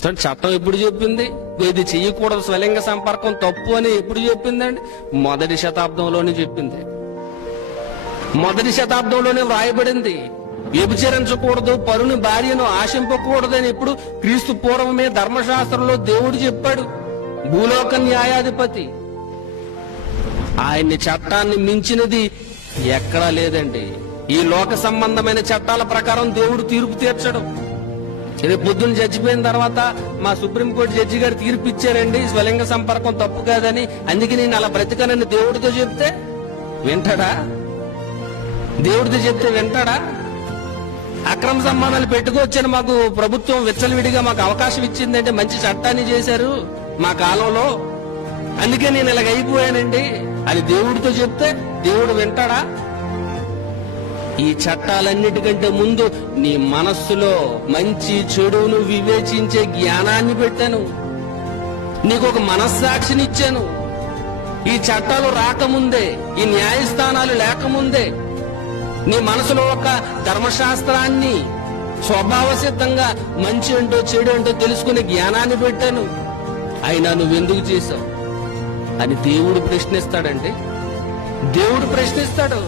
చూడండి, చట్టం ఎప్పుడు చెప్పింది? ఇది చేయకూడదు స్వలింగ సంపర్కం తప్పు అని ఎప్పుడు చెప్పిందండి? మొదటి శతాబ్దంలోనే చెప్పింది. మొదటి శతాబ్దంలోనే వ్రాయబడింది. వ్యభిచరించకూడదు పరుని భార్యను ఆశింపకూడదు అని ఇప్పుడు క్రీస్తు పూర్వమే ధర్మశాస్త్రంలో దేవుడు చెప్పాడు. భూలోక న్యాయాధిపతి. ఆయన్ని చట్టాన్ని మించినది ఎక్కడా లేదండి. ఈ లోక సంబంధమైన చట్టాల ప్రకారం దేవుడు తీర్పు తీర్చడం. రేపు పొద్దున్న చచ్చిపోయిన తర్వాత మా సుప్రీంకోర్టు జడ్జి గారు తీర్పు ఇచ్చారండి. స్వలింగ సంపర్కం తప్పు కాదని. అందుకే నేను అలా బ్రతికనని దేవుడితో చెప్తే వింటాడా? దేవుడితో చెప్తే వింటాడా? అక్రమ సంబంధాలు పెట్టుకోవచ్చని మాకు ప్రభుత్వం విచ్చలవిడిగా మాకు అవకాశం ఇచ్చిందంటే మంచి చట్టాన్ని చేశారు మా కాలంలో. అందుకే నేను ఇలాగ అయిపోయానండి. అని దేవుడితో చెప్తే దేవుడు వింటాడా? ఈ చట్టాలన్నిటికంటే ముందు నీ మనస్సులో మంచి చెడును వివేచించే జ్ఞానాన్ని పెట్టాను. నీకు ఒక మనస్సాక్షినిచ్చాను. ఈ చట్టాలు రాకముందే ఈ న్యాయస్థానాలు లేకముందే నీ మనసులో ఒక ధర్మశాస్త్రాన్ని స్వభావ సిద్ధంగా మంచి ఏంటో చెడు ఏంటో తెలుసుకునే జ్ఞానాన్ని పెట్టాను. అయినా నువ్వెందుకు చేశావు? అని దేవుడు ప్రశ్నిస్తాడంటే దేవుడు ప్రశ్నిస్తాడు.